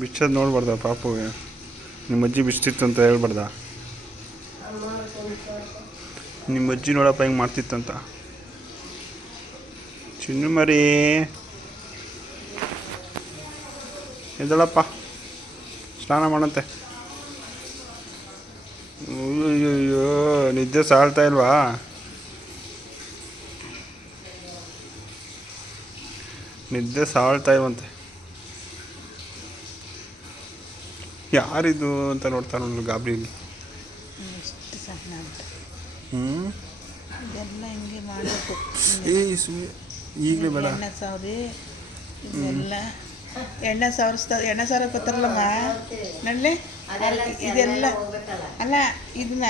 ಬಿಚ್ಚೋದು ನೋಡ್ಬಾರ್ದ ಪಾಪುಗೆ? ನಿಮ್ಮ ಅಜ್ಜಿ ಬಿಚ್ತಿತ್ತು ಅಂತ ಹೇಳ್ಬಾರ್ದ? ನಿಮ್ಮ ಅಜ್ಜಿ ನೋಡಪ್ಪ ಹೆಂಗೆ ಮಾಡ್ತಿತ್ತಂತ. ಚಿನ್ನು ಮರಿ ಎದ್ದಳಪ್ಪ, ಸ್ನಾನ ಮಾಡಂತೆ. ಅಯ್ಯೋ ನಿದ್ದೆ ಸಾಳ್ತಾ ಇಲ್ವಾ? ನಿದ್ದೆ ಸಾಳ್ತಾ ಇಲ್ವಂತೆ. ಯಾರಿದು ಅಂತ ನೋಡ್ತಾ ನೋಡಲು ಗಾಬರಿಲಿ. ಇದೆಲ್ಲ ಹಿಂಗೆ ಮಾಡಬೇಕು. ಈಗಲೇ ಬೇಡ. ಎಣ್ಣೆ ಸಾವಿರಿ ಇದೆಲ್ಲ ಎಣ್ಣೆ ಸಾವಿರ ಬರ್ತಾರಲ್ಲಮ್ಮ ನಳ್ಳಿ ಇದೆಲ್ಲ ಅಲ್ಲ, ಇದನ್ನ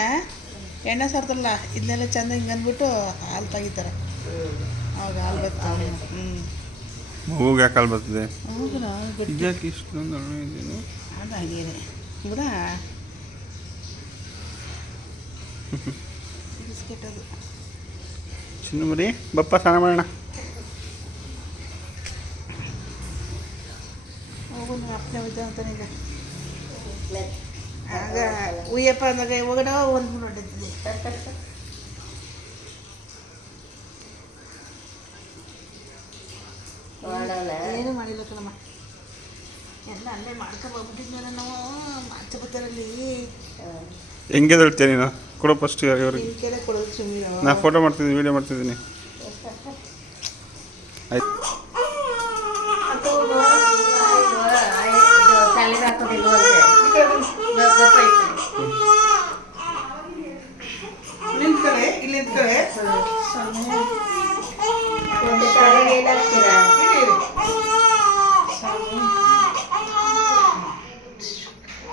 ಎಣ್ಣೆ ಸಾರ್ತಾರಲ್ಲ ಇದನ್ನೆಲ್ಲ ಚೆಂದ ಹಿಂಗೆ ಅಂದ್ಬಿಟ್ಟು ಹಾಲು ತೆಗಿತಾರೆ. ಅವಾಗ ಹಾಲು ಬರ್ತಾವೆ. ಮಗುಗೆ ಯಾಕೆ ಹಾಲು ಬರ್ತದೆ? ಇದ್ಯಾಕೆ ಇಷ್ಟೊಂದು ಇದೇನು? ಅದು ಹಾಗೇನೆ ಬಿಡ ಬಿಸ್ಕೆಟ್ ಅದು. ಚಿನ್ನು ಮರಿ ಬಪ್ಪ ಸ್ನಾನ ಮಾಡೋಣ. ಹೋಗು ನಿಮ್ಮ ಅಪ್ಪನೇ ಉದ್ದ ಅಂತಾನೆ ಈಗ. ಆಗ ಉಯ್ಯಪ್ಪ ಅಂದಾಗ ಹೋಗೋಣ ಒಂದು ನೋಡಿದ್ವಿ. ಏನು ಮಾಡಿಲ್ಲ ಕಣಮ್ಮ, ಎಲ್ಲ ಅಲ್ಲೇ ಮಾಡ್ಕೊಬಂದ್ಬಿಟ್ಟಿದ್ಮೇಲೆ ನಾವು ಮಾಚಬತ್ತರಲ್ಲಿ. ಹೆಂಗೆ ಹೇಳ್ತೀನಿ ನೀನು? ಕೊಡು ಫಸ್ಟ್ ಇವ್ರಿಗೆ. ಕೆರೆ ಕೊಡೋದು ಸುಮ್ಮನೆ. ನಾ ಫೋಟೋ ಮಾಡ್ತಿದ್ದೀನಿ, ವೀಡಿಯೋ ಮಾಡ್ತಿದ್ದೀನಿ. ಆಯ್ತು. ನಿಂತ್ಕಡೆ ಇಲ್ಲಿ ನಿಂತ್ಕಡೆ.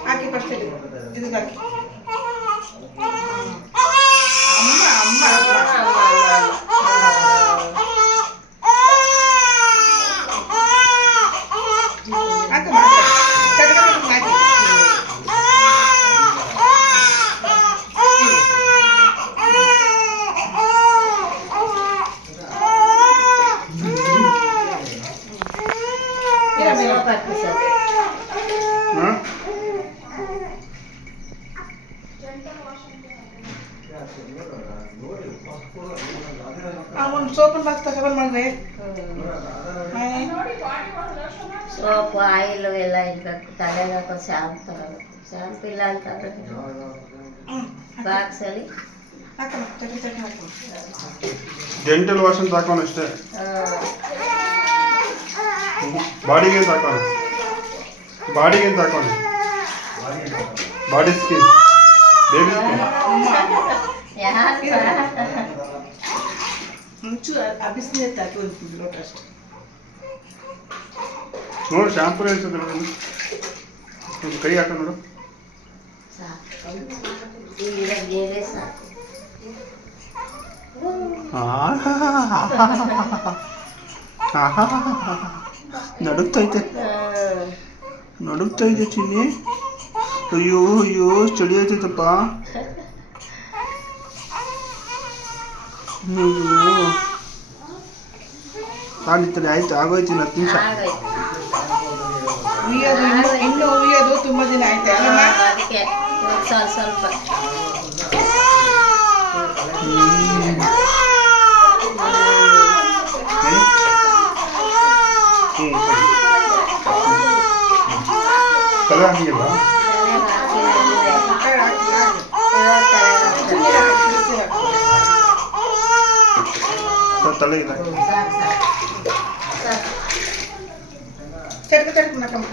ಹಾಕಿ ಫಸ್ಟ್ ಇದಕ್ಕೆ ಹಾಕಿ. ಅಮ್ಮ ಅಮ್ಮ ಹಾಕಮ್ಮ ಹಾಕಿ. ಒಂದು ಸೋಪನ್ ಬಾಕ್ಸ್ ತಗೊಂಡು ಮಾಡ್ರಿ. ಸೋಪು ಆಯಿಲು ಎಲ್ಲ ಇರಬೇಕು. ತಲೆಗೆ ಹಾಕೋ ಶಾಂಪು ತಗೋಬೇಕು. ಶಾಂಪು ಇಲ್ಲ ಅಂತಂದ್ರೆ ಬಾಕ್ಸಲ್ಲಿ ಹಾಕಮ್ಮ ಚಟ್ನಿ ಚಟ್ನಿ ಹಾಕಮ್ಮ. ಡೆಂಟಲ್ ವಾಶ್ ಅಂತ ಹಾಕೋಣ ಅಷ್ಟೇ. ಬಾಡಿಗೆ ಅಂತ ಹಾಕೋಣ. ಬಾಡಿಗೆ ಅಂತ ಹಾಕೋಣ. Body skin, baby skin. ಮುಂಚೂರು ಬಿಸಿನೀರು ಹಾಕಿ ಒಂದು ಲೋಟ ಅಷ್ಟೆ. ನೋಡು ಶಾಂಪು ಹೇಳ್ತದೆ ನೋಡಿ, ಒಂದು ಕೈ ಹಾಕ ನೋಡು. ನಡುಗ್ತೈತೆ, ನಡುಗ್ತೈತೆ ಚಿನ್ನಿ. ಅಯ್ಯೋ ಅಯ್ಯೋ ಚಳಿ ಆಯ್ತೈತಪ್ಪ. ಅಯ್ಯೋ ಕಾಣಿತ್ತಲೆ. ಆಯ್ತು, ಆಗೋಯ್ತೀನಿ 10 ನಿಮಿಷ. ಇನ್ನು ಉಯ್ಯೋದು ತುಂಬ ದಿನ ಆಯ್ತು ಅಲ್ಲಮ್ಮ. ಅದಕ್ಕೆ ಸ್ವಲ್ಪ ತಲೆ ಹಾಕಿಲ್ಲ. ತಲೆ ಇಲ್ಲ. ಚಟ್ಕ ಚಟ್ಕ ಹಾಕಮ್ಮ.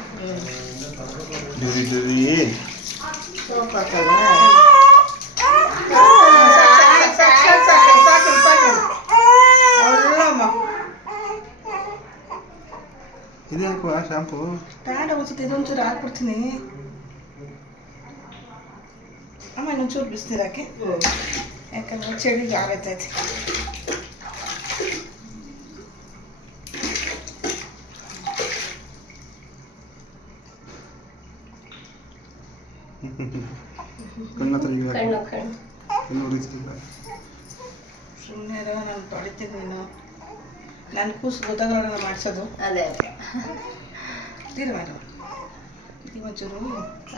ಸೋಪ್ ಹಾಕಲ್ಲ. ಇದು ಹಾಕುವ ಶಾಂಪು. ಬೇಡ ಅನ್ಸುತ್ತೆ, ಇದೊಂಚೂರು ಹಾಕ್ಬಿಡ್ತೀನಿ. ಅಮ್ಮ ಇನ್ನೊಂಚೂರು ಬಿಸ್ನೀರು ಹಾಕಿ, ಯಾಕಂದ್ರೆ ಚಳಿಗೆ ಆಗತ್ತೈತೆ. ಕಣ್ಣು ಸುಮ್ಮನೆ ನಾನು ತೊಳಿತೀನಿ. ನೀನು ನನ್ನ ಕೂಸು ಗೊತ್ತಾಗಲ್ಲ ಮಾಡಿಸೋದು. ಅದೇ ತೀರ ಮೇಡಮ್ ಒಂಚೂರು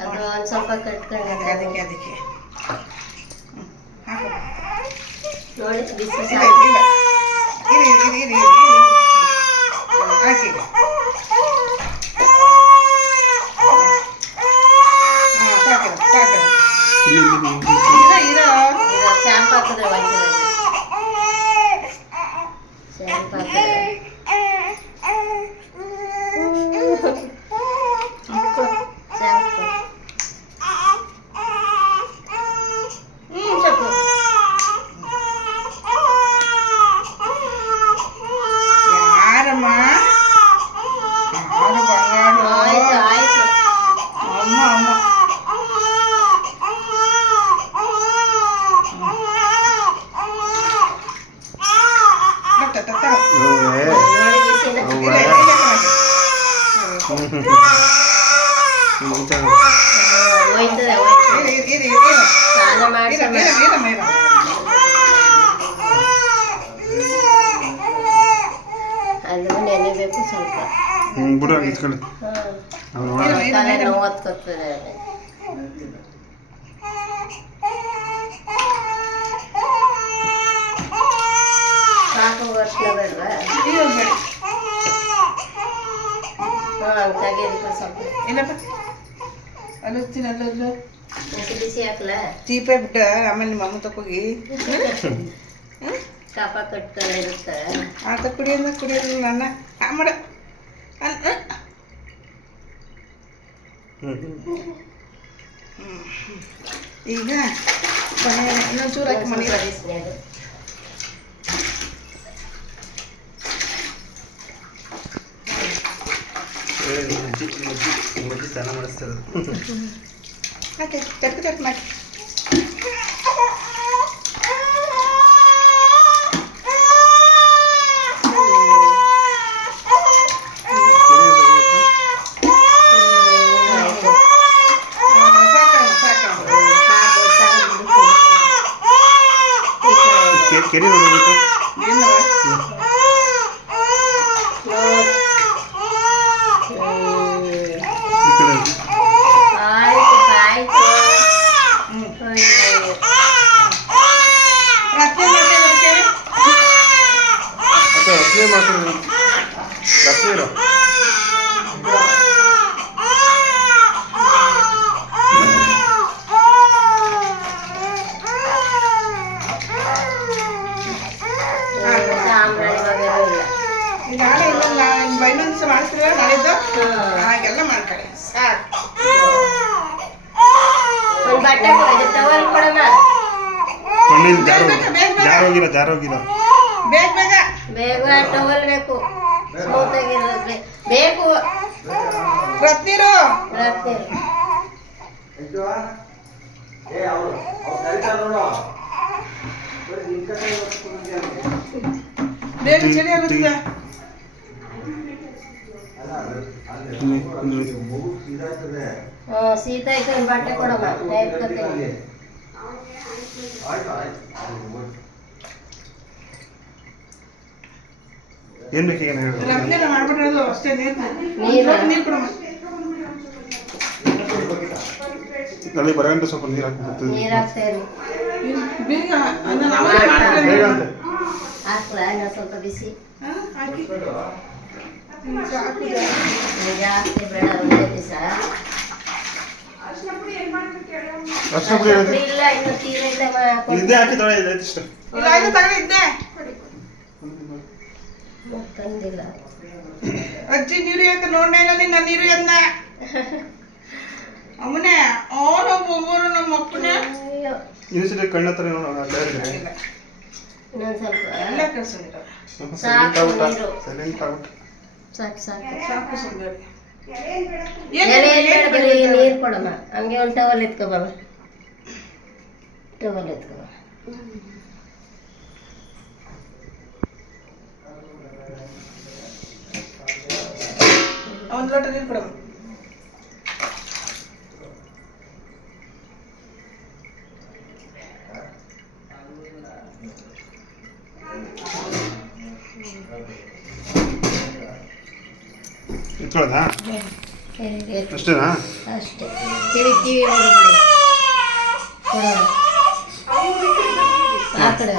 ಅದು ಒಂದು ಸ್ವಲ್ಪ ಕಟ್ಕೊಂಡು ಅದಕ್ಕೆ ಹಾಕು. ನೋಡಿ ಬಿಸಿ ಇಲ್ಲ, ಸಾಕು. ಇಲ್ಲ. ಇರಿ. ಹಾಕಿ. ಸಾಕು. ಇರೋ. ಇದು ಶಾಂಪು ಹಾಕಿದ್ರೆ ಹೋಯ್ತದೆ. ಶಾಂಪು ಹಾಕಿದ್ರೆ ಶಾಂಪು ಸಾಕು. ಯಾರಮ್ಮ? ಯಾರು ಬಂಗಾರು? ಆಯ್ತು ಅಮ್ಮ. ನೋಡಿ ಬಿಸಿನ ಹೋಯ್ತದೆ ಸ್ನಾನ ಮಾಡಿಸ ಅದು ನೆನೆಬೇಕು ಸ್ವಲ್ಪ. ಬಿಡು ಇಸ್ಕೊಳ್ಳಿ. ತಲೆ ನೋವು ಹೊತ್ಕೊತದೆ. ಸಾಕು ವರ್ಷ ಬೇಡವಾ? ಹಾಂ ತೆಗೀರಿ ಸ್ವಲ್ಪ. ಇಲ್ಲಪ್ಪ ಅಲ್ಲೋಗ್ತೀನಿ ಅಲ್ಲೋಗ್ಲು ಬಿಸಿ ಬಿಸಿ ಹಾಕ್ಲ ಚೀಪೇ ಬಿಟ್ಟ ಆಮೇಲೆ ನಿಮ್ಮ ಅಮ್ಮ ತಕೋಗಿ ಕಪ ಕಟ್ಕೊಂಡಿರುತ್ತೆ. ಆತ ಕುಡಿಯೋದು ನನ್ನ ಮಾಡ ಈಗ ಇನ್ನೊಂಚೂರು ಹಾಕಿ ಮನೆಗೆ ಬಿಸಿನೀರು ಮಜ್ಜಿ ಸ್ನಾನ ಮಾಡಿಸ್ತಾರೆ. ಹಾಕಿ ಚಟ್ ಮಾಡಿ ಕೆರೆ ನೋಡ್ಬಿಟ್ಟು ಈ ಕಡೆ ರಸ್ತೆ ಮಾಡ್ತಾರೆ. ರಸ್ತೆ ಇರೋ ನಾಳೆ ಇಲ್ಲ ಇನ್ನೊಂದು ದಿವಸ ಮಾಡಿಸ್ತೀರ ನಾಳೆದ್ದು ಹಾಗೆಲ್ಲ ಮಾಡ್ಕೊಳ್ಳಿ ಸಾಕು. ಒಂದು ಬಟ್ಟೆ ಟವಲ್ ಕೊಡೋಣ. ಕಣ್ಣಿಂದ ಜಾರ ಹೋಗಿಲ್ಲ. ಬೇಗ ಬೇಗ ಟವಲ್ ಬೇಕು. ಸ್ಮೂತ್ ಆಗಿರೋದು ಬೇಕು. ರತ್ನೀರು ರಾತ್ರಿ ಬೇಗ ಚಳಿ ಆಗುತ್ತದ. ಶೀತ ಐತೆ ಒಂದು ಬಟ್ಟೆ ಕೊಡಮ್ಮ. ಎತ್ಕೊತೀನಿ. ಏನ್ ಬೇಕೀಗ ಹೇಳಿ. ರತ್ನೀರು ಮಾಡ್ಬಿಟ್ರದು ಅಷ್ಟೇ ನೀರು ಕೊಡಮ್ಮ. ಅಲ್ಲಿ ಬರಗಂಟೆ ಸ್ವಲ್ಪ ನೀರು ಹಾಕಿ ನೀರು ಹಾಕ್ತೇನೆ. ಬೇಗ ಬೇಗ ಅಂತೆ. ಹಾಕ್ಲ ಇನ್ನೂ ಸ್ವಲ್ಪ ಬಿಸಿ. ಹಾಕಿ ಜಾಸ್ತಿ ಬೇಡ. ಒಂದೇ ದಿವಸ ಅರ್ಶಿನ ಪುಡಿ ಇಲ್ಲ ಇನ್ನು ತೀರ ಇಲ್ಲ. ಇದೇ ಹಾಕಿ ತೊಳೆ ಇದೆ ಇಷ್ಟ. ಇಲ್ಲ ಇದು ತಗೊಂಡು ಇದ್ದೆ ತಂದಿಲ್ಲ. ಅಜ್ಜಿ ನೀರು ಯಾಕೆ ನೋಡ್ನೇ ಇಲ್ಲ ನಿನ್ನ ನೀರು ಎಂದ ಅವನೇ ಅವನು ಒಬ್ಬರು ನಮ್ಮ ಅಪ್ಪನೇ ಅಯ್ಯೋ ಇನ್ನೊಂದ್ಸರಿ ಕಣ್ಣ ಹತ್ರ ನೋಡೋಣ. ಇನ್ನೊಂದು ಸ್ವಲ್ಪ ಎಲ್ಲ ಕಳ್ಸೋದಿಲ್ಲ. ಸಾಕು ನೀರು. ಸೈಲೆಂಟ್ ಆಗ್ಬಿಟ್ಟು ಸಾಕು ಸಾಕು ಸಾಕು ಸುಂದರಿ ಬರೀ ನೀರು ಕೊಡಮ್ಮ. ಹಂಗೆ ಒಂದು ಟವಲ್ ಎತ್ಕೊಬಮ್ಮ. ಟವಲ್ ಎತ್ಕೊಬ. ಒಂದು ಲೋಟ ನೀರು ಕೊಡಮ್ಮ. ಇಟ್ಕೊಳ್ಳೋದಾ? ಅಷ್ಟೇನಾ? ಅಷ್ಟೇ. ಕಿವಿ ಹೊರಗಡೆ ಕೊಡು ಆ ಕಡೆ